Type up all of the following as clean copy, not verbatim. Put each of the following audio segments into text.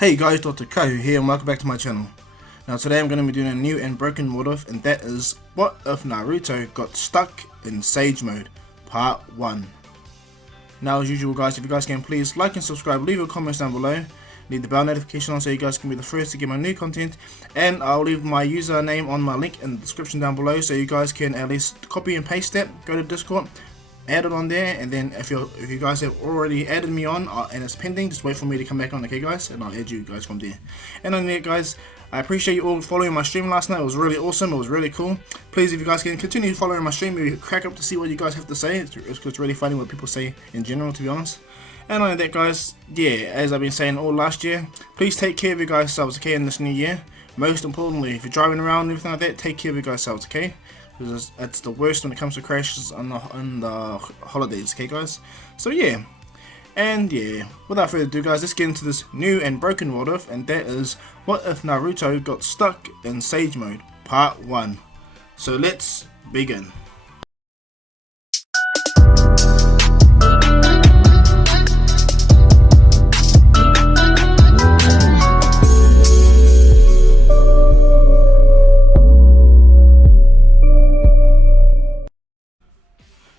Hey guys, Dr Kahu here and welcome back to my channel. Now today I'm going to be doing a new and broken what if, and that is what if Naruto got stuck in Sage Mode, part 1. Now as usual guys, if you guys can please like and subscribe, leave your comments down below, leave the bell notification on so you guys can be the first to get my new content, and I'll leave my username on my link in the description down below so you guys can at least copy and paste that, go to Discord, add it on there, and then if you guys have already added me on and it's pending, just wait for me to come back on, okay guys, and I'll add you guys from there. And on that guys, I appreciate you all following my stream last night. It was really awesome, it was really cool. Please, if you guys can continue following my stream, maybe crack up to see what you guys have to say. It's really funny what people say in general, to be honest. And on that guys, yeah, as I've been saying all last year, please take care of you guys selves, okay, in this new year. Most importantly, if you're driving around and everything like that, take care of you guys selves, okay? Because it's the worst when it comes to crashes on the holidays, okay guys? So yeah, and yeah, without further ado guys, let's get into this new and broken what if, and that is what if Naruto got stuck in Sage Mode, part 1. So let's begin.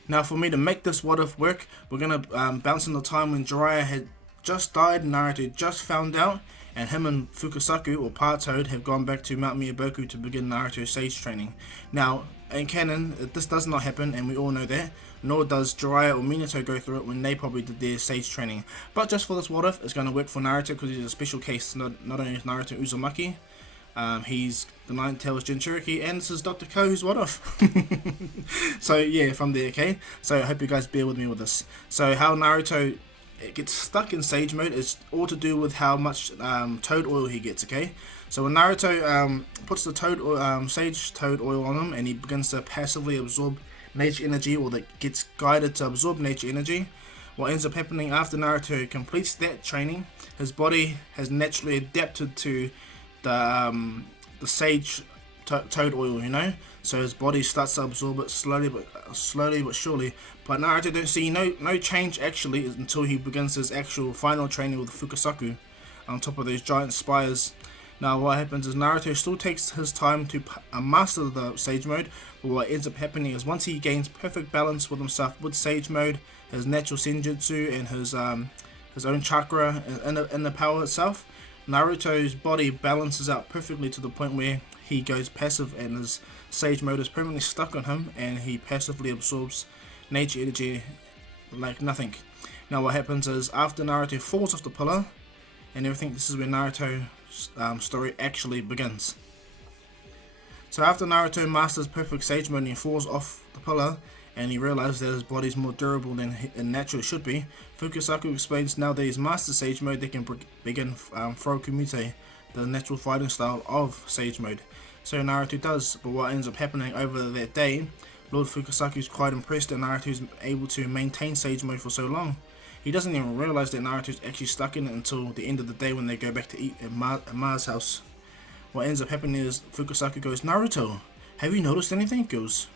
Now for me to make this what if work, we're going to bounce in the time when Jiraiya had just died, Naruto just found out, and him and Fukasaku, or Part-Toad, have gone back to Mount Miyaboku to begin Naruto's Sage training. Now, in canon, this does not happen, and we all know that, nor does Jiraiya or Minato go through it when they probably did their Sage training. But just for this what if, it's going to work for Naruto because he's a special case. Not only is Naruto Uzumaki, he's the Nine Tails Jinchuriki, and this is Dr. Kahu's what if. So yeah, from there, okay? So I hope you guys bear with me with this. So how Naruto gets stuck in Sage Mode is all to do with how much toad oil he gets, okay? So when Naruto puts the Sage Toad oil on him and he begins to passively absorb nature energy, or that gets guided to absorb nature energy, what ends up happening after Naruto completes that training, his body has naturally adapted to the Sage Toad oil, you know, so his body starts to absorb it slowly but surely. But Naruto don't see no change actually until he begins his actual final training with Fukasaku on top of those giant spires. Now what happens is Naruto still takes his time to master the Sage Mode, but what ends up happening is once he gains perfect balance with himself with Sage Mode, his natural senjutsu and his own chakra and the power itself, Naruto's body balances out perfectly to the point where he goes passive and his Sage Mode is permanently stuck on him and he passively absorbs nature energy like nothing. Now what happens is after Naruto falls off the pillar and everything, this is where Naruto's story actually begins. So after Naruto masters perfect Sage Mode and he falls off the pillar and he realizes that his body is more durable than it naturally should be, Fukasaku explains now that he's mastered Sage Mode, they can begin Furokumite, the natural fighting style of Sage Mode. So Naruto does, but what ends up happening over that day, Lord Fukasaku is quite impressed that Naruto is able to maintain Sage Mode for so long. He doesn't even realize that Naruto is actually stuck in it until the end of the day when they go back to eat at Ma's house. What ends up happening is Fukasaku goes, "Naruto, have you noticed anything?" He goes,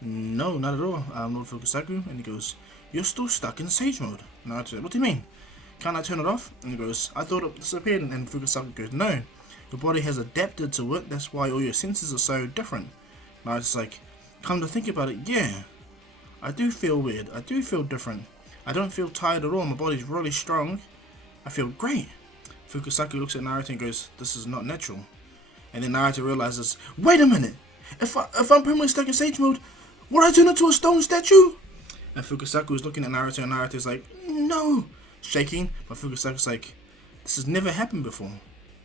"No, not at all, Lord Fukasaku." And he goes, "You're still stuck in Sage Mode." Naruto, "What do you mean? Can't I turn it off?" And he goes, "I thought it disappeared." And Fukasaku goes, "No, your body has adapted to it, that's why all your senses are so different." Naruto's like, "Come to think about it, yeah, I do feel weird, I do feel different. I don't feel tired at all, my body's really strong, I feel great." Fukasaku looks at Naruto and goes, "This is not natural." And then Naruto realizes, "Wait a minute, if I'm permanently stuck in Sage Mode, would I turn into a stone statue?" And Fukasaku is looking at Naruto and Naruto's like, "No," shaking, but Fukasaku's like, "This has never happened before.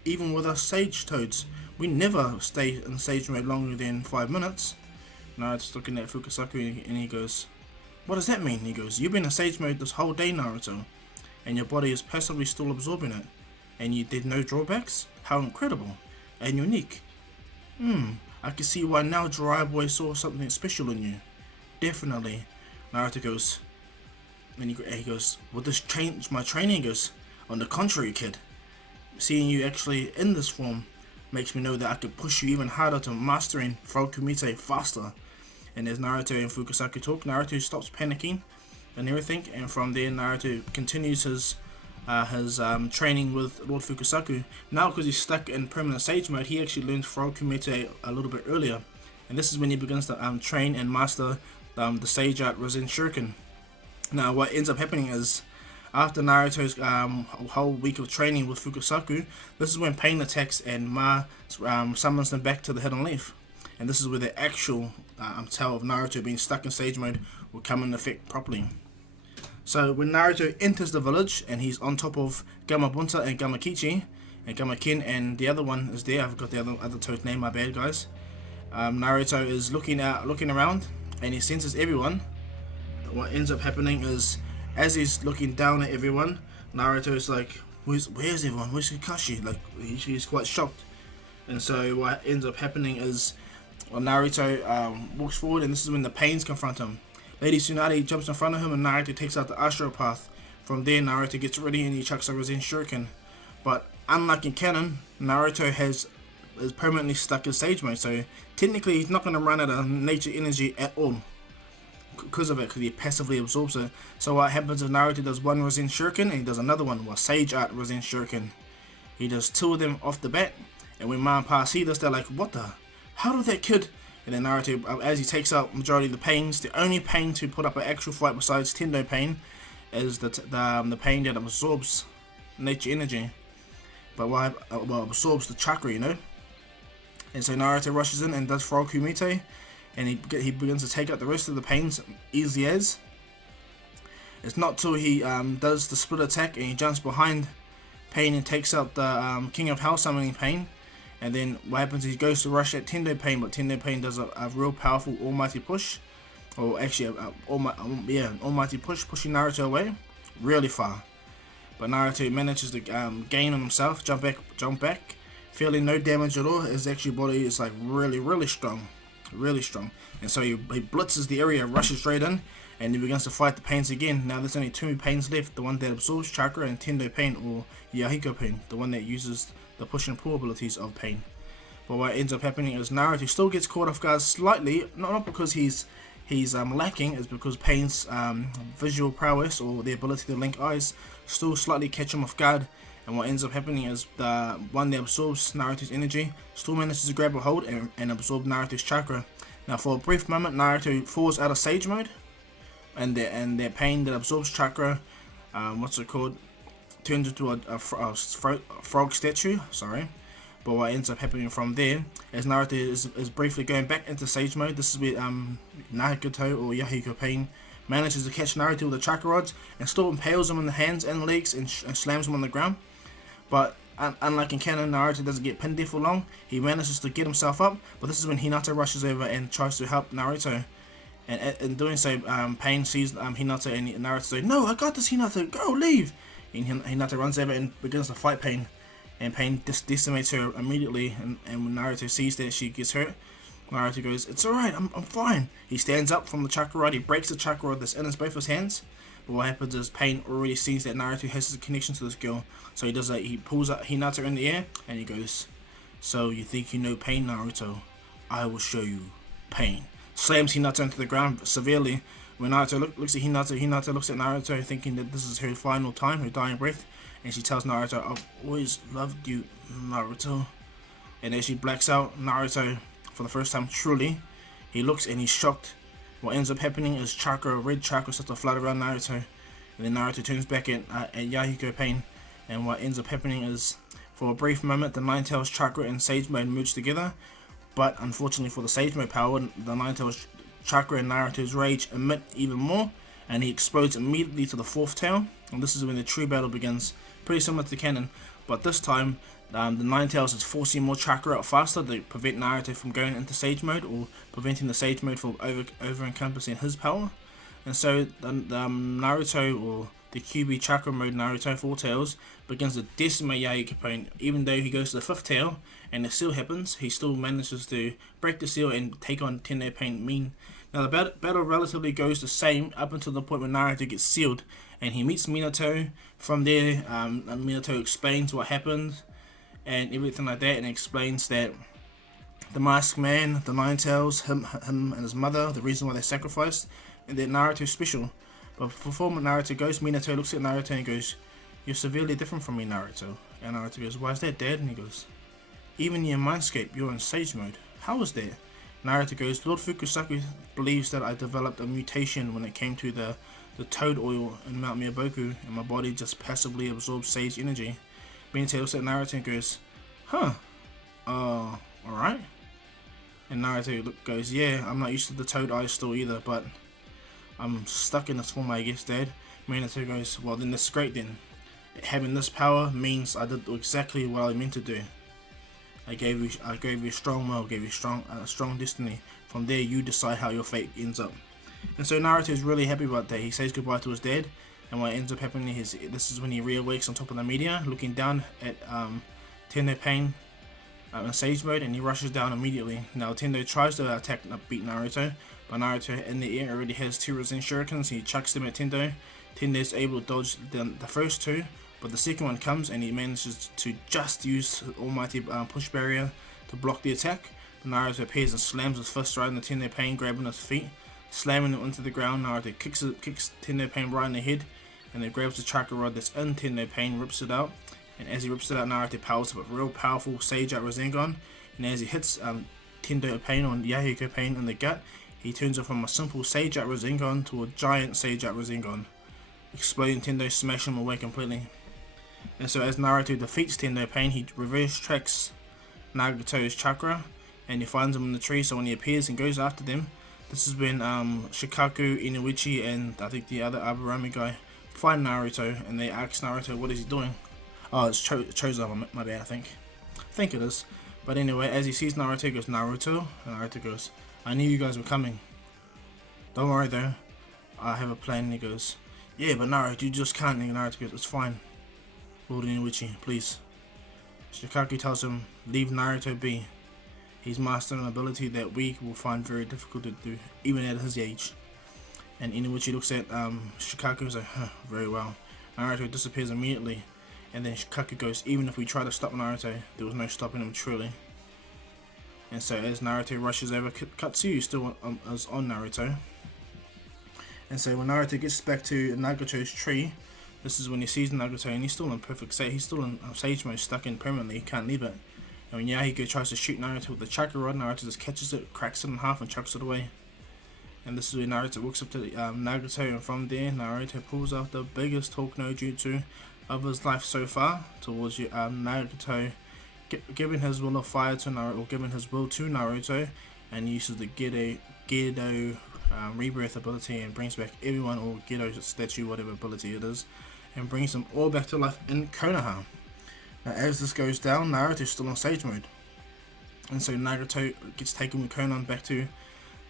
Even with us Sage Toads, we never stay in Sage Mode longer than 5 minutes. Naruto's looking at Fukasaku and he goes, "What does that mean?" He goes, "You've been in Sage Mode this whole day, Naruto, and your body is passively still absorbing it, and you did no drawbacks? How incredible and unique. I can see why now Jiraiya boy saw something special in you. Definitely." Naruto goes, and he goes, "Will this change my training?" He goes, "On the contrary, kid. Seeing you actually in this form makes me know that I could push you even harder to mastering Furokumite faster." And as Naruto and Fukasaku talk, Naruto stops panicking and everything, and from there Naruto continues his his training with Lord Fukusaku. Now, because he's stuck in permanent sage mode, he actually learned Furokumite a little bit earlier, and this is when he begins to train and master the Sage Art Rasen Shuriken. Now, what ends up happening is, after Naruto's whole week of training with Fukusaku, this is when Pain attacks and Ma summons them back to the Hidden Leaf. And this is where the actual tale of Naruto being stuck in Sage Mode will come into effect properly. So when Naruto enters the village and he's on top of Gamabunta and Gamakichi, and Gamakin and the other one is there, I've got the other toad name, my bad guys. Naruto is looking around and he senses everyone. What ends up happening is, as he's looking down at everyone, Naruto is like, where's everyone? Where's Kakashi? Like, he's quite shocked. And so what ends up happening is, Naruto walks forward, and this is when the Pains confront him. Lady Tsunade jumps in front of him and Naruto takes out the Astro Path. From there, Naruto gets ready and he chucks a Rasen Shuriken. But unlike in canon, Naruto is permanently stuck in Sage Mode, so technically he's not going to run out of nature energy at all because of it, because he passively absorbs it. So what happens is Naruto does one Rasen Shuriken and he does another one, Sage Art Rasen Shuriken. He does two of them off the bat, and when Ma and Pa see this, they're like, what the? How did that kid? And then Naruto, as he takes out majority of the Pains, the only Pain to put up an actual fight besides Tendo Pain is the Pain that absorbs nature energy, but absorbs the chakra, you know. And so Naruto rushes in and does Furokumite, and he begins to take out the rest of the Pains easy as. It's not till he does the split attack and he jumps behind Pain and takes out the King of Hell summoning Pain. And then what happens is he goes to rush at Tendo Pain, but Tendo Pain does a real powerful almighty push, or actually almighty push, pushing Naruto away really far. But Naruto manages to gain on himself, jump back, feeling no damage at all. His actual body is like really strong, and so he blitzes the area, rushes straight in, and he begins to fight the Pains again. Now there's only two Pains left, the one that absorbs chakra, and Tendo Pain, or Yahiko Pain, the one that uses the push and pull abilities of Pain. But what ends up happening is Naruto still gets caught off guard slightly, not because he's lacking, it's because Pain's visual prowess, or the ability to link eyes, still slightly catch him off guard. And what ends up happening is the one that absorbs Naruto's energy still manages to grab a hold and absorb Naruto's chakra. Now for a brief moment, Naruto falls out of Sage Mode, and their Pain that absorbs chakra, turns into a frog statue, But what ends up happening from there is Naruto is briefly going back into Sage Mode. This is where Nagato, or Yahiko Pain, manages to catch Naruto with the chakra rods and still impales him in the hands and legs and slams him on the ground. But unlike in canon, Naruto doesn't get pinned there for long. He manages to get himself up, but this is when Hinata rushes over and tries to help Naruto. And in doing so, Pain sees Hinata, and Naruto says, "No, I got this, Hinata, go, leave!" And Hinata runs over and begins to fight Pain. And Pain decimates her immediately, and when Naruto sees that she gets hurt, Naruto goes, "It's alright, I'm fine." He stands up from the chakra rod, he breaks the chakra rod that's in both his hands. But what happens is Pain already sees that Naruto has a connection to this girl. So he does that, he pulls out Hinata in the air, and he goes, "So you think you know Pain, Naruto? I will show you Pain." Slams Hinata into the ground severely. When Naruto looks at Hinata, Hinata looks at Naruto thinking that this is her final time, her dying breath. And she tells Naruto, "I've always loved you, Naruto." And as she blacks out, Naruto, for the first time truly, he looks and he's shocked. What ends up happening is red chakra starts to flood around Naruto. And then Naruto turns back at Yahiko Pain. And what ends up happening is, for a brief moment, the Nine Tails chakra and Sage Mode merge together. But unfortunately for the Sage Mode power, the Nine Tails chakra and Naruto's rage emit even more. And he explodes immediately to the fourth tail. And this is when the true battle begins. Pretty similar to canon, but this time the Nine Tails is forcing more chakra out faster to prevent Naruto from going into Sage Mode, or preventing the Sage Mode from over-encompassing his power. And so the Naruto, or the QB Chakra Mode Naruto, Four Tails, begins to decimate Yahiko Pain. Even though he goes to the fifth tail and the seal happens, he still manages to break the seal and take on Tendo Pain mean. Now the battle relatively goes the same up until the point where Naruto gets sealed and he meets Minato. From there, Minato explains what happened and everything like that, and explains that the Masked Man, the Nine Tails, him and his mother, the reason why they sacrificed, and that Naruto's special. But before Naruto goes, Minato looks at Naruto and goes, "You're severely different from me, Naruto." And Naruto goes, "Why is that, Dad?" And he goes, "Even in your mindscape, you're in Sage mode. How is that?" Naruto goes, "Lord Fukusaku believes that I developed a mutation when it came to the toad oil in Mount Miyaboku, and my body just passively absorbs Sage energy." Minato looks at Naruto and goes, "Huh, alright." And Naruto goes, "Yeah, I'm not used to the toad eyes still either, but I'm stuck in this form, I guess, Dad." Minato goes, "Well, then that's great then. Having this power means I did exactly what I meant to do. I gave you a strong will, gave you strong destiny. From there, you decide how your fate ends up." And so Naruto is really happy about that. He says goodbye to his dad, and what ends up happening is this is when he reawakes on top of the meteor, looking down at Tendo Pain in Sage mode, and he rushes down immediately. Now Tendo tries to beat Naruto, but Naruto in the air already has 2 Rasen Shurikens. He chucks them at Tendo. Tendo is able to dodge the first 2, but the second one comes and he manages to just use almighty push barrier to block the attack. But Naruto appears and slams his fist right in the Tendo Pain, grabbing his feet, slamming him into the ground. Naruto kicks Tendo Pain right in the head, and then grabs the chakra rod that's in Tendo Pain, rips it out. And as he rips it out, Naruto powers up a real powerful Sage Out Rasengan. And as he hits Tendo Pain or Yahiko Pain in the gut, he turns it from a simple Sage Out Rasengan to a giant Sage Out Rasengan, exploding Tendo, smashing him away completely. And so as Naruto defeats Tendo Pain, he reverse tracks Nagato's chakra, and he finds him in the tree. So when he appears and goes after them, this is when Shikaku, Inuichi, and I think the other Aburami guy find Naruto, and they ask Naruto, "What is he doing?" Oh, it's Choza, my bad, I think it is. But anyway, as he sees Naruto, he goes, "Naruto?" And Naruto goes, "I knew you guys were coming. Don't worry though, I have a plan." And he goes, "Yeah, but Naruto, you just can't." And Naruto goes, "It's fine, Lord Inuichi, please." Shikaku tells him, "Leave Naruto be. He's mastered an ability that we will find very difficult to do, even at his age." And Inuichi looks at Shikaku and is like, "Huh, very well." Naruto disappears immediately, and then Shikaku goes, "Even if we try to stop Naruto, there was no stopping him truly." And so as Naruto rushes over, Katsuyu still is on Naruto. And so when Naruto gets back to Nagato's tree, this is when he sees Nagato, and he's still in perfect state. He's still in Sage mode, stuck in permanently, can't leave it. And when Yahiko tries to shoot Naruto with the chakra rod, Naruto just catches it, cracks it in half, and chucks it away. And this is where Naruto walks up to Nagato, and from there, Naruto pulls out the biggest Hulk no Jutsu of his life so far towards Nagato, giving his will of fire to Naruto, or giving his will to Naruto, and uses the Gedo rebirth ability, and brings back everyone, or Gedo statue, whatever ability it is, and brings them all back to life in Konoha. Now as this goes down, Naruto's still in Sage mode, and so Nagato gets taken with Konan back to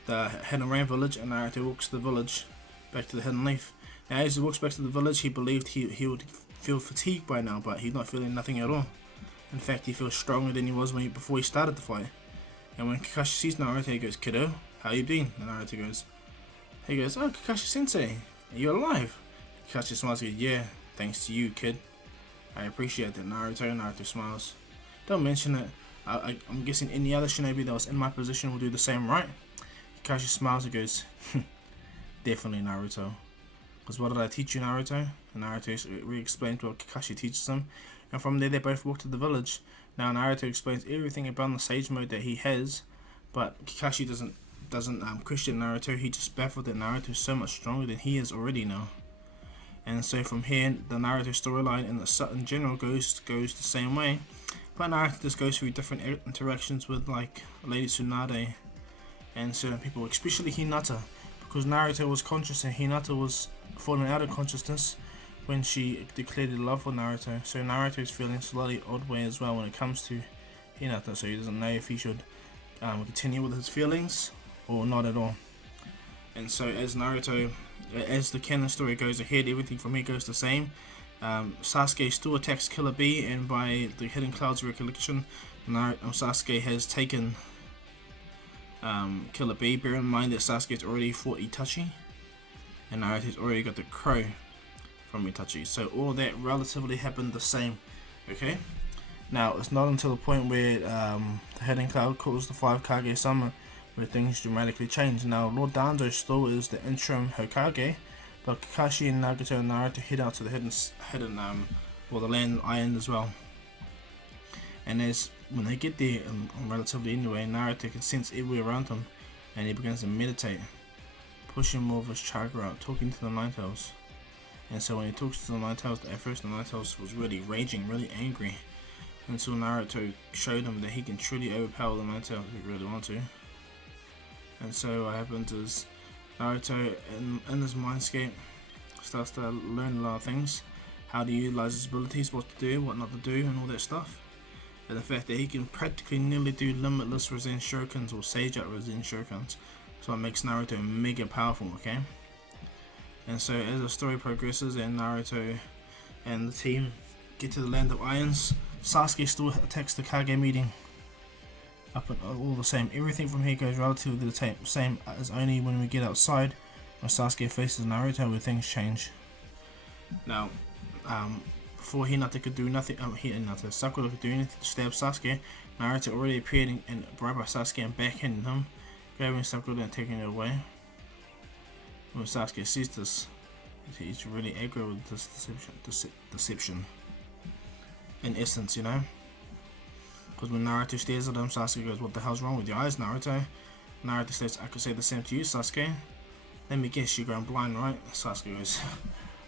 the Hidden Rain village, and Naruto walks the village back to the Hidden Leaf. Now as he walks back to the village, he believed he would feel fatigued by now, but he's not feeling nothing at all. In fact, he feels stronger than he was before he started the fight. And when Kakashi sees Naruto, he goes, "Kiddo, how you been?" And Naruto goes, "Oh, Kakashi Sensei, are you alive?" Kakashi smiles and goes, "Yeah, thanks to you, kid. I appreciate that, Naruto." Naruto smiles. "Don't mention it. I'm guessing any other shinobi that was in my position will do the same, right?" Kakashi smiles and goes, "Definitely, Naruto. Because what did I teach you, Naruto?" And Naruto re-explains what Kakashi teaches him. And from there, they both walk to the village. Now Naruto explains everything about the Sage mode that he has, but Kakashi doesn't question Naruto. He just baffled that Naruto is so much stronger than he is already now. And so from here, the Naruto storyline in general goes the same way, but Naruto just goes through different interactions with like Lady Tsunade and certain people, especially Hinata, because Naruto was conscious and Hinata was falling out of consciousness when she declared love for Naruto. So Naruto is feeling slightly odd way as well when it comes to Hinata, so he doesn't know if he should continue with his feelings or not at all. And so as the canon story goes ahead, everything from here goes the same. Sasuke still attacks Killer Bee, and by the Hidden Clouds recollection, Sasuke has taken Killer Bee. Bear in mind that Sasuke's already fought Itachi, and Naruto's already got the crow from Itachi. So all of that relatively happened the same. Okay. Now it's not until the point where the Hidden Cloud calls the 5 Kage Summer where things dramatically change. Now Lord Danzo still is the interim Hokage, but Kakashi and Nagato and Naruto head out to the hidden or the land iron as well. And as when they get there, relatively anyway, Naruto can sense everywhere around him, and he begins to meditate, pushing more of his chakra out, talking to the Nine Tails. And so when he talks to the Nine Tails, at first the Nine Tails was really raging, really angry, until Naruto showed him that he can truly overpower the Nine Tails if he really wants to. And so what happens is Naruto, in his mindscape, starts to learn a lot of things, how to utilize his abilities, what to do, what not to do, and all that stuff. And the fact that he can practically nearly do limitless Rasen Shurikens or Sage Out Rasen Shurikens, so it makes Naruto mega powerful, okay? And so as the story progresses and Naruto and the team get to the Land of Irons, Sasuke still attacks the Kage meeting. Up and all the same, everything from here goes relatively the same as only when we get outside, when Sasuke faces Naruto, where things change. Now, before Hinata could do nothing, Sakura could do anything to stab Sasuke, Naruto already appeared and grabbed by Sasuke and backhanded him, grabbing Sakura and taking it away. When Sasuke sees this, he's really aggro with this deception. In essence, you know. Because when Naruto stares at him, Sasuke goes, "What the hell's wrong with your eyes, Naruto?" Naruto states, "I could say the same to you, Sasuke. Let me guess, you're going blind, right?" Sasuke goes,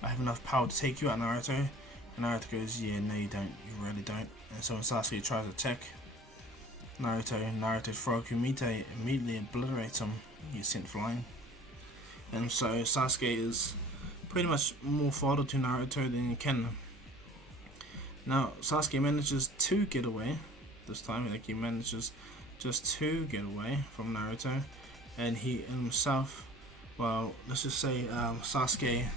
"I have enough power to take you out, Naruto." And Naruto goes, "Yeah, no you don't, you really don't." And so when Sasuke tries to attack Naruto's Furokumite immediately obliterates him. He's sent flying. And so Sasuke is pretty much more fodder to Naruto than you can. Now Sasuke manages to get away this time. Like, he manages just to get away from Naruto, and he himself, well, let's just say Sasuke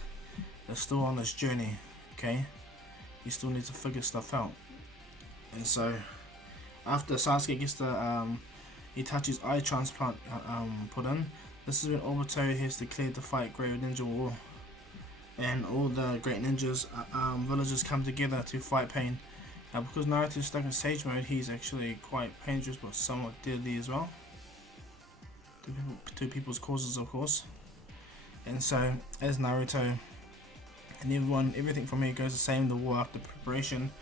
is still on his journey. Okay, he still needs to figure stuff out. And so after Sasuke gets the Itachi's eye transplant put in, this is when Obito has declared the fight Great Ninja War, and all the great ninjas villagers come together to fight Pain. Now because Naruto is stuck in Sage Mode, he's actually quite dangerous but somewhat deadly as well, to people's causes of course. And so as Naruto and everything from here goes the same, the war after preparation,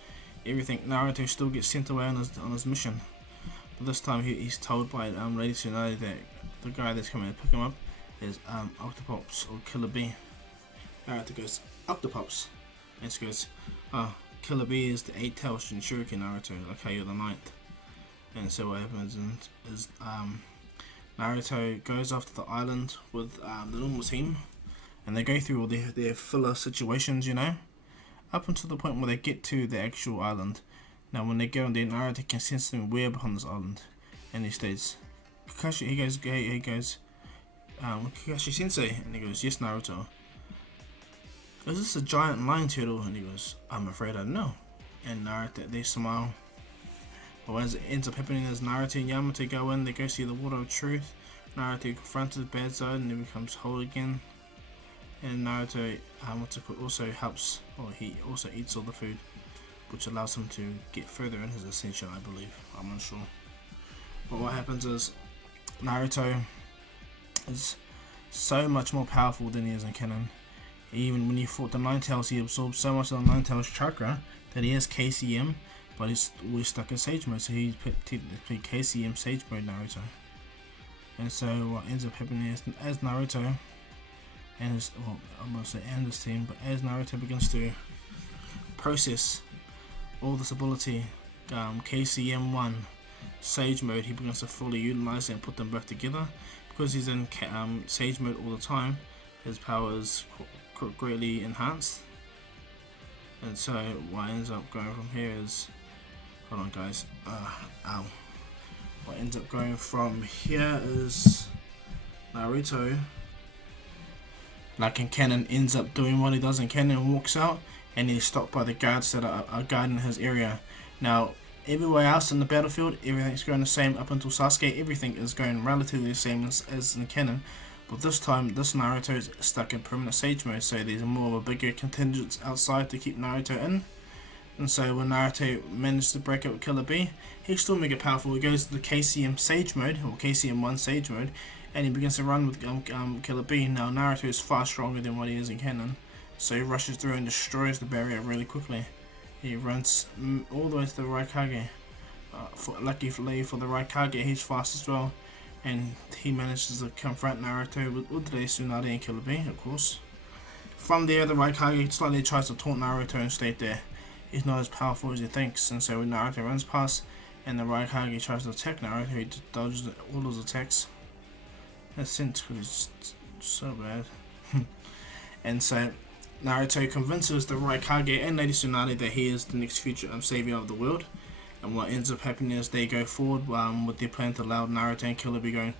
everything, Naruto still gets sent away on his mission. But this time he's told by Lady Tsunade that the guy that's coming to pick him up is Octopops or Killer Bee. Naruto goes, "Octopops," and she goes, "Oh, Killer Bee is the 8-tailed Jinchuriki, Naruto, like how you're the 9th." And so what happens is Naruto goes off to the island with the normal team, and they go through all their filler situations, you know, up until the point where they get to the actual island. Now when they go in there, Naruto can sense something weird behind this island, and he states, "Kakashi," he goes, "Kakashi Sensei," and he goes, "Yes, Naruto." "Is this a giant lion turtle?" And he goes, "I'm afraid I don't know." And Naruto, they smile. But what ends up happening is Naruto and Yamato go in, they go see the Water of Truth. Naruto confronts his bad side and then becomes whole again. And Naruto also helps, or he also eats all the food, which allows him to get further in his ascension, I believe. I'm unsure. But what happens is Naruto is so much more powerful than he is in canon. Even when he fought the Nine Tails, he absorbed so much of the Nine Tails chakra that he has KCM, but he's always stuck in Sage Mode, so he's technically KCM Sage Mode Naruto. And so what ends up happening is, as Naruto and his, well, I'm gonna say and his team, but as Naruto begins to process all this ability, KCM1 Sage Mode, he begins to fully utilize it and put them both together. Because he's in Sage Mode all the time, his power is greatly enhanced. And so what ends up going from here is, hold on guys, what ends up going from here is Naruto, like in canon, ends up doing what he does in canon and walks out, and he's stopped by the guards that are guarding his area. Now everywhere else in the battlefield, everything's going the same up until Sasuke. Everything is going relatively the same as in canon. But this time, this Naruto is stuck in permanent Sage Mode, so there's more of a bigger contingent outside to keep Naruto in. And so when Naruto managed to break up with Killer Bee, he's still mega powerful. He goes to the KCM Sage Mode, or KCM1 Sage Mode, and he begins to run with Killer Bee. Now Naruto is far stronger than what he is in canon, so he rushes through and destroys the barrier really quickly. He runs all the way to the Raikage. Luckily for the Raikage, he's fast as well, and he manages to confront Naruto with Udare, Tsunade, and Killer Bee, of course. From there, the Raikage slightly tries to taunt Naruto and state that he's not as powerful as he thinks, and so when Naruto runs past and the Raikage tries to attack Naruto, he dodges all those attacks. That's sense because he's just so bad. And so Naruto convinces the Raikage and Lady Tsunade that he is the next future savior of the world. And what ends up happening is they go forward with their plan to allow Naruto and Killer Bee going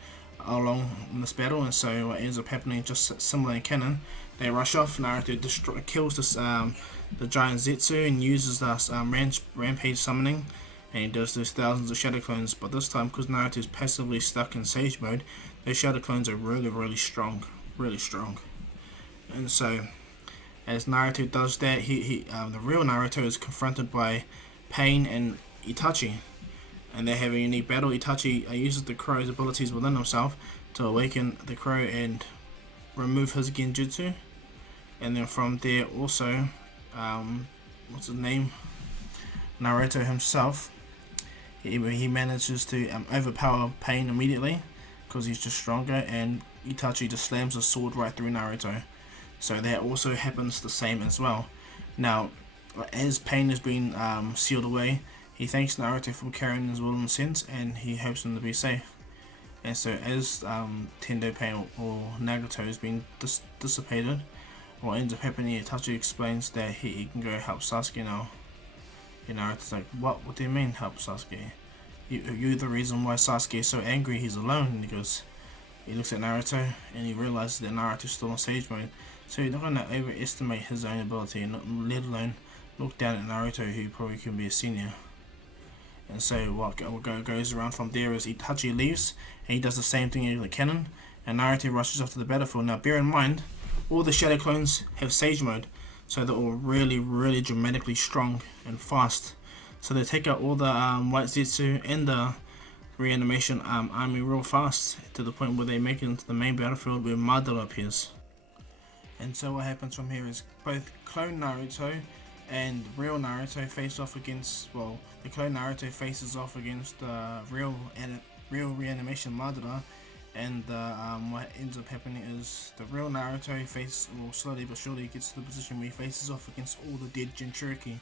along in this battle. And so what ends up happening, just similar in canon, they rush off. Naruto kills this, the giant Zetsu and uses this rampage summoning. And he does those thousands of shadow clones. But this time, because Naruto is passively stuck in Sage mode, those shadow clones are really strong. Really strong. And so as Naruto does that, the real Naruto is confronted by Pain and Itachi, and they have a unique battle. Itachi uses the crow's abilities within himself to awaken the crow and remove his genjutsu, and then from there also, what's his name? Naruto himself, he manages to overpower Pain immediately because he's just stronger, and Itachi just slams a sword right through Naruto. So that also happens the same as well. Now, as Pain has been sealed away, he thanks Naruto for carrying his will and sense, and he hopes him to be safe. And so as Tendo Pain or Nagato has been dissipated, what ends up happening, Itachi explains that he can go help Sasuke now. And Naruto's like, what do you mean help Sasuke? You're the reason why Sasuke is so angry, he's alone. And he looks at Naruto and he realizes that Naruto's still in Sage mode. So he's not going to overestimate his own ability, and let alone look down at Naruto, who probably can be a senior. And so what goes around from there is Itachi leaves, and he does the same thing in the canon, and Naruto rushes off to the battlefield. Now bear in mind, all the shadow clones have Sage mode, so they're all really dramatically strong and fast. So they take out all the White Zetsu and the reanimation army real fast, to the point where they make it into the main battlefield where Madara appears. And so what happens from here is both clone Naruto and real Naruto face off against, well, the clone Naruto faces off against the real reanimation Madara, and what ends up happening is the real Naruto slowly but surely gets to the position where he faces off against all the dead Jinchuriki.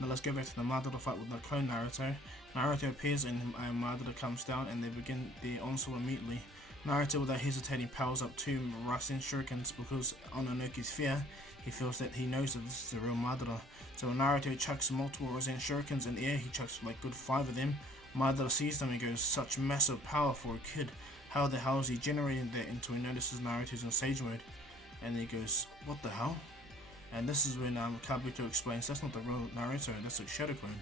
Now let's go back to the Madara fight with the clone Naruto. Naruto appears and Madara comes down, and they begin the onslaught immediately. Naruto, without hesitating, powers up 2 Rasen Shurikens because on Onoki's fear, he feels that he knows that this is the real Madara. So when Naruto chucks multiple Rasen Shurikens in the air, he chucks like good 5 of them. Madara sees them and goes, such massive power for a kid. How the hell is he generating that? Until he notices Naruto's in Sage mode. And he goes, what the hell? And this is when Kabuto explains, that's not the real Naruto, that's a shadow clone.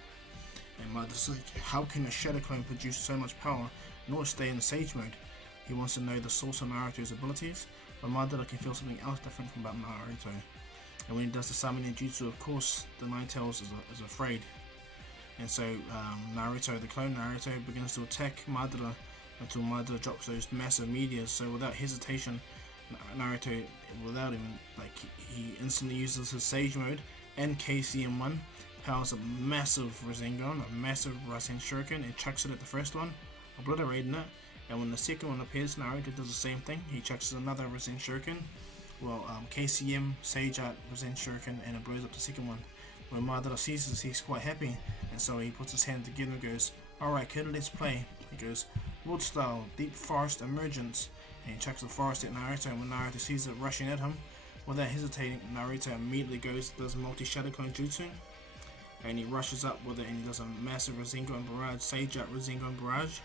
And Madara's like, how can a shadow clone produce so much power nor stay in Sage mode? He wants to know the source of Naruto's abilities, but Madara can feel something else different from about Naruto. And when he does the summoning jutsu, of course, the Nine-Tails is afraid. And so Naruto, the clone Naruto, begins to attack Madara until Madara drops those massive meteors. So without hesitation, Naruto, without even, he instantly uses his Sage mode and KCM1, powers a massive Rasengan, a massive Rasen Shuriken, and chucks it at the first one, obliterating it. And when the second one appears, Naruto does the same thing. He chucks another Rasen Shuriken, KCM, Sage Art, Rasen Shuriken, and it blows up the second one. When Madara sees this, he's quite happy, and so he puts his hand together and goes, alright kid, let's play. He goes, Wood Style, Deep Forest Emergence, and he chucks the forest at Naruto, and when Naruto sees it rushing at him, without hesitating, Naruto immediately does multi-shadow clone jutsu, and he rushes up with it, and he does a massive Rasengan Barrage, Sage Art Rasengan Barrage,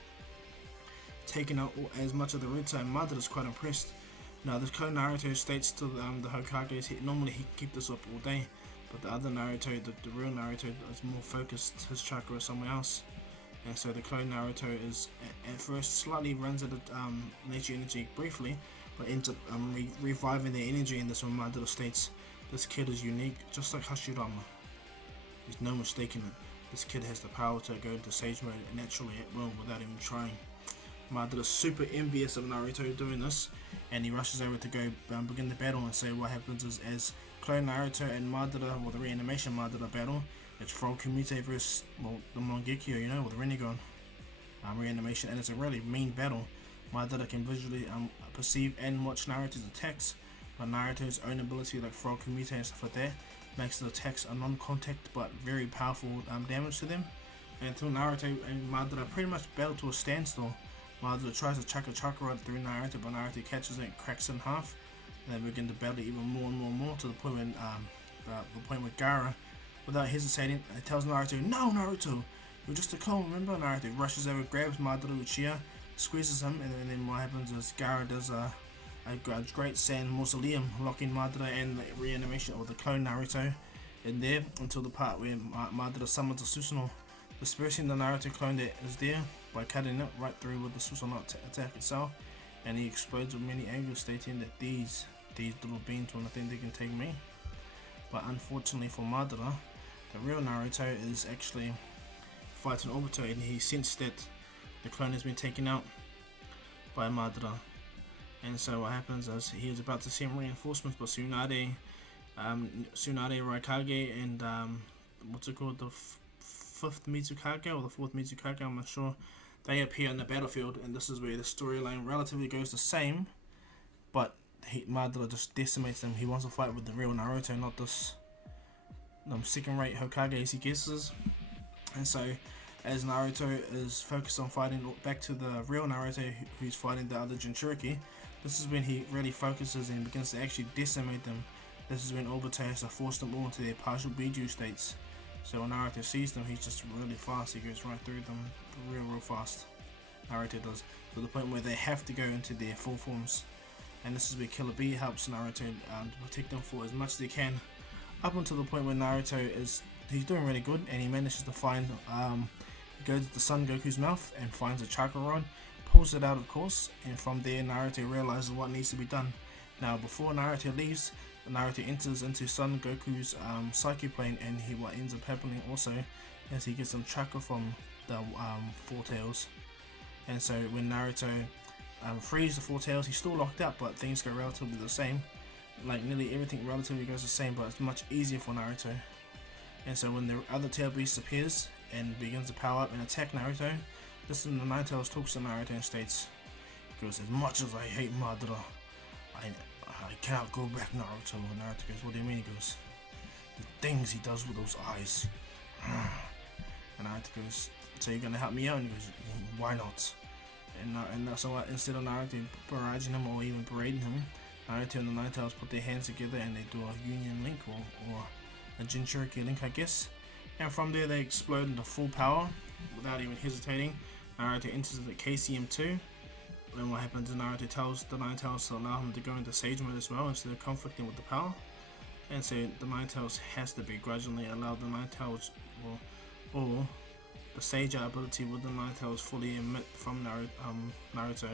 taking out as much of the red side. Madara's quite impressed. Now the clone Naruto states to the Hokages, normally he can keep this up all day, but the other Naruto, the real Naruto, is more focused, his chakra is somewhere else. And so the clone Naruto is at first slightly runs out of nature energy briefly, but ends up reviving their energy, and this when Madara states, this kid is unique, just like Hashirama. There's no mistaking it. This kid has the power to go into Sage mode naturally at will without even trying. Madara's super envious of Naruto doing this, and he rushes over to go begin the battle. And so what happens is, as clone Naruto and Madara, or the reanimation Madara battle, It's Frog Kumite versus, well, the Mangekyo, you know, with Rinnegan reanimation, and it's a really mean battle. Madara can visually perceive and watch Naruto's attacks, but Naruto's own ability, like Frog Kumite and stuff like that, makes the attacks a non-contact but very powerful damage to them. And until Naruto and Madara pretty much battle to a standstill, Madara tries to chuck a chakra rod through Naruto, but Naruto catches it and cracks it in half. And they begin to battle even more and more and more, to the point when Gaara, without hesitating, tells Naruto, "No, Naruto, you're just a clone, remember?" Naruto rushes over, grabs Madara Uchiha, squeezes him, and then what happens is Gaara does a great sand mausoleum, locking Madara and the reanimation of the clone Naruto in there, until the part where Madara summons a Susanoo, dispersing the Naruto clone that is there by cutting it right through with the Susanoo attack itself, and he explodes with many angles, stating that these little beings will nothing they can take me. But unfortunately for Madara, the real Naruto is actually fighting Obito, and he sensed that the clone has been taken out by Madara. And so what happens is he is about to send reinforcements, but Tsunade Raikage and what's it called, the fifth Mizukage or the fourth Mizukage, I'm not sure, they appear on the battlefield, and this is where the storyline relatively goes the same, but Madara just decimates them. He wants to fight with the real Naruto, not this second-rate Hokage as he guesses. And so, as Naruto is focused on fighting back to the real Naruto, who's fighting the other Jinchuriki, this is when he really focuses and begins to actually decimate them. This is when Obito has to force them all into their partial Biju states. So when Naruto sees them, he's just really fast. He goes right through them real fast. Naruto does, to the point where they have to go into their full forms. And this is where Killer Bee helps Naruto to protect them for as much as he can, up until the point where Naruto he's doing really good, and he manages to find, goes to the Son Goku's mouth and finds a chakra rod, pulls it out of course, and from there Naruto realizes what needs to be done. Now before Naruto leaves, Naruto enters into Son Goku's psyche plane, and what ends up happening also is he gets some chakra from the Four Tails. And so when Naruto frees the Four Tails, he's still locked out, but things go relatively the same. Like nearly everything relatively goes the same, but it's much easier for Naruto. And so when the other tail beast appears and begins to power up and attack Naruto, this is when the Nine Tails talks to Naruto and states, he goes, "As much as I hate Madara, I cannot go back, Naruto." And Naruto goes, "What do you mean?" He goes, "The things he does with those eyes." And Naruto goes, "So you're gonna help me out?" And he goes, "Why not?" And so instead of Naruto barraging him or even berating him, Naruto and the Nine Tails put their hands together and they do a union link, or a Jinchuriki link, I guess. And from there they explode into full power without even hesitating. Naruto enters the KCM2. Then what happens is Naruto tells the Nine Tails to allow him to go into Sage Mode as well, instead of conflicting with the power. And so the Nine Tails has to begrudgingly allow the Nine Tails, or the Sage ability with the Nine Tails fully emit from Naruto.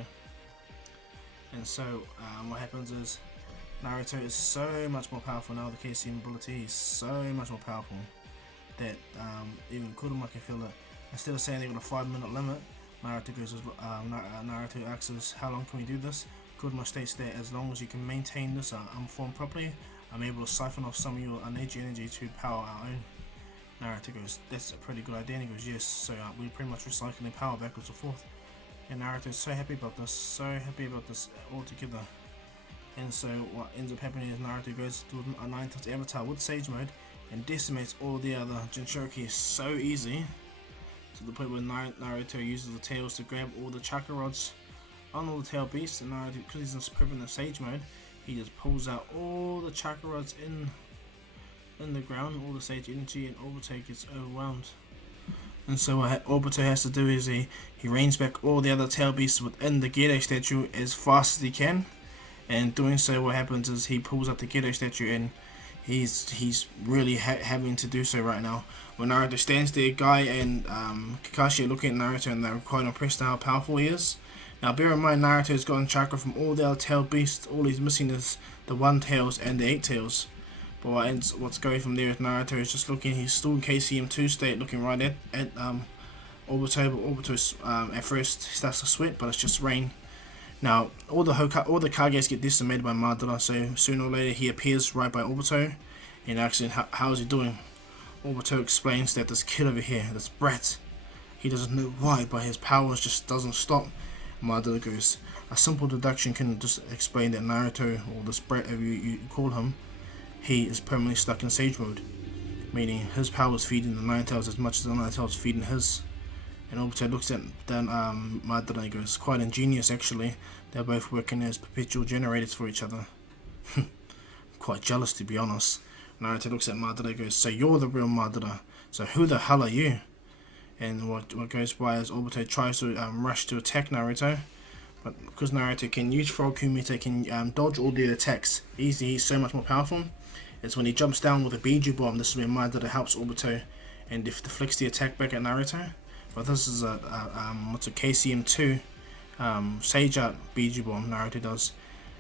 And so what happens is Naruto is so much more powerful now. The KCM ability is so much more powerful that even Kurama can feel it. Instead of saying they got a 5-minute limit, Naruto asks us, "How long can we do this?" Kurama states that as long as you can maintain this form properly, I'm able to siphon off some of your energy to power our own. Naruto goes, "That's a pretty good idea." And he goes, "Yes." So we're pretty much recycling power backwards and forth. And Naruto is so happy about this altogether. And so what ends up happening is Naruto goes to a Nine Tails avatar with Sage Mode and decimates all the other Jinchuriki so easy, to the point where Naruto uses the tails to grab all the chakra rods on all the tail beasts, and Naruto, because he's in permanent Sage Mode, he just pulls out all the chakra rods in the ground, all the Sage energy, and Obito gets overwhelmed. And so what Obito has to do is he reins back all the other tail beasts within the Gedo statue as fast as he can. And doing so, what happens is he pulls up the Gedo statue, and he's really having to do so right now. When Naruto stands there, Guy and Kakashi are looking at Naruto, and they're quite impressed at how powerful he is. Now bear in mind, Naruto's gotten chakra from all the other tail beasts. All he's missing is the 1 tails and the 8 tails. But what's going from there is Naruto is just looking, he's still in KCM2 state, looking right at Obito, but Obito at first starts to sweat, but it's just rain. Now all the Kages get decimated by Madara, so sooner or later he appears right by Obito and asks him, how's he doing? Obito explains that this kid over here, this brat, he doesn't know why, but his powers just doesn't stop. Madara goes, a simple deduction can just explain that Naruto, or this brat, whatever you call him, he is permanently stuck in Sage Mode, meaning his powers feeding the Nine Tails as much as the Nine Tails feeding his. And Obito looks at Madara and goes, quite ingenious actually, they're both working as perpetual generators for each other. I'm quite jealous, to be honest. Naruto looks at Madara and goes, so you're the real Madara, so who the hell are you? And what goes by as Obito tries to rush to attack Naruto, but because Naruto can use Frog Kumite, can dodge all the attacks easily, he's so much more powerful. It's when he jumps down with a Biju Bomb, this is when Madara helps Obito and deflects the attack back at Naruto. But this is a what's a KCM2 Sage Art Biju Bomb Naruto does.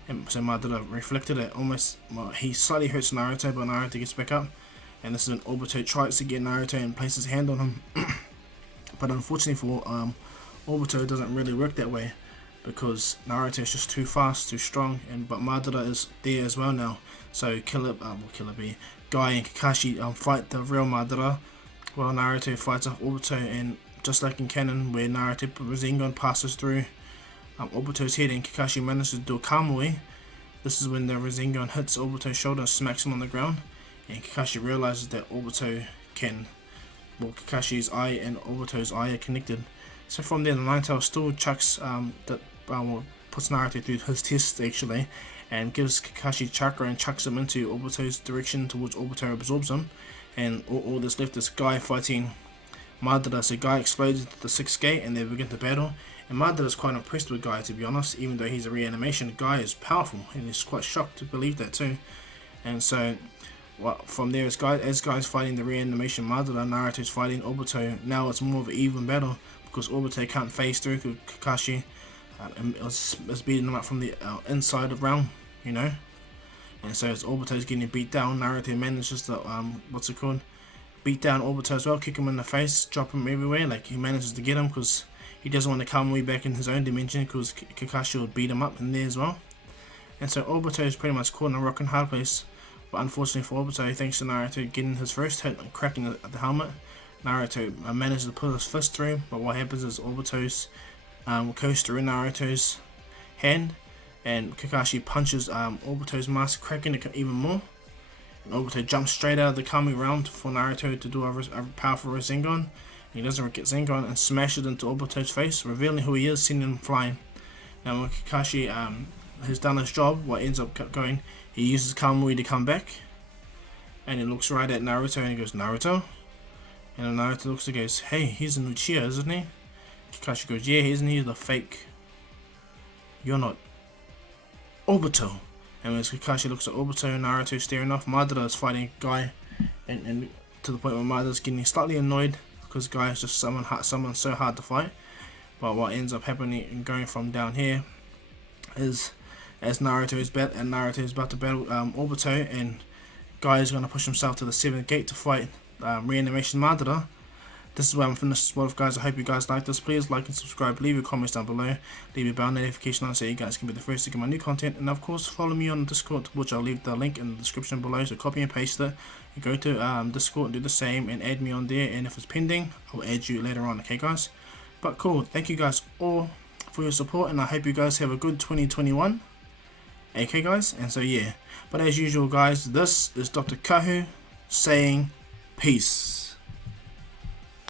And so Madara reflected it almost, well, he slightly hurts Naruto, but Naruto gets back up. And this is when Obito tries to get Naruto and place his hand on him. But unfortunately for Obito, it doesn't really work that way, because Naruto is just too fast, too strong, but Madara is there as well now. So Guy and Kakashi fight the real Madara, while Naruto fights off Obito, and just like in canon, where Naruto Rasengan passes through Obito's head and Kakashi manages to do a Kamui, this is when the Rasengan hits Obito's shoulder and smacks him on the ground, and Kakashi realizes that Kakashi's eye and Obito's eye are connected. So from there, the Nine Tails still chucks puts Naruto through his test actually, and gives Kakashi chakra and chucks him into Obito's direction towards Obito absorbs him, and all that's left is Guy fighting Madara. So Guy explodes into the 6th gate and they begin to battle, and Madara's quite impressed with Guy, to be honest. Even though he's a reanimation, Guy is powerful and he's quite shocked to believe that too. And so from there, as Guy's fighting the reanimation Madara, Naruto's fighting Obito. Now it's more of an even battle, because Obito can't phase through Kakashi is beating him up from the inside of realm, you know. And so as Obito's getting beat down, Naruto manages to beat down Obito as well, kick him in the face, drop him everywhere. Like, he manages to get him because he doesn't want to come way back in his own dimension, because Kakashi will beat him up in there as well. And so Obito is pretty much caught in a rock and hard place. But unfortunately for Obito, thanks to Naruto getting his first hit and cracking the helmet, Naruto manages to pull his fist through. But what happens is Obito's goes through Naruto's hand, and Kakashi punches Obito's mask, cracking it even more. And Obito jumps straight out of the Kami round for Naruto to do a powerful Rasengan. He doesn't get Zengon and smashes it into Obito's face, revealing who he is, sending him flying. Now when Kakashi has done his job, what ends up going, he uses Kamui to come back, and he looks right at Naruto and he goes, Naruto? And then Naruto looks and goes, hey, he's an Uchiha, isn't he? Kakashi goes, yeah, isn't he the fake? You're not Obito. And as Kakashi looks at Obito and Naruto staring off, Madara is fighting Guy, and to the point where Madara's getting slightly annoyed because Guy is just someone so hard to fight. But what ends up happening and going from down here is, as Naruto is about to battle Obito, and Guy is going to push himself to the 7th gate to fight reanimation Madara. This is where I'm finished this world, guys. I hope you guys like this. Please like and subscribe, leave your comments down below, leave your bell notification on so you guys can be the first to get my new content, and of course follow me on Discord, which I'll leave the link in the description below, so copy and paste it. You go to Discord and do the same and add me on there, and if it's pending, I'll add you later on, okay guys? But cool, thank you guys all for your support, and I hope you guys have a good 2021. Okay guys, and so yeah, but as usual guys, this is Dr. Kahu saying peace.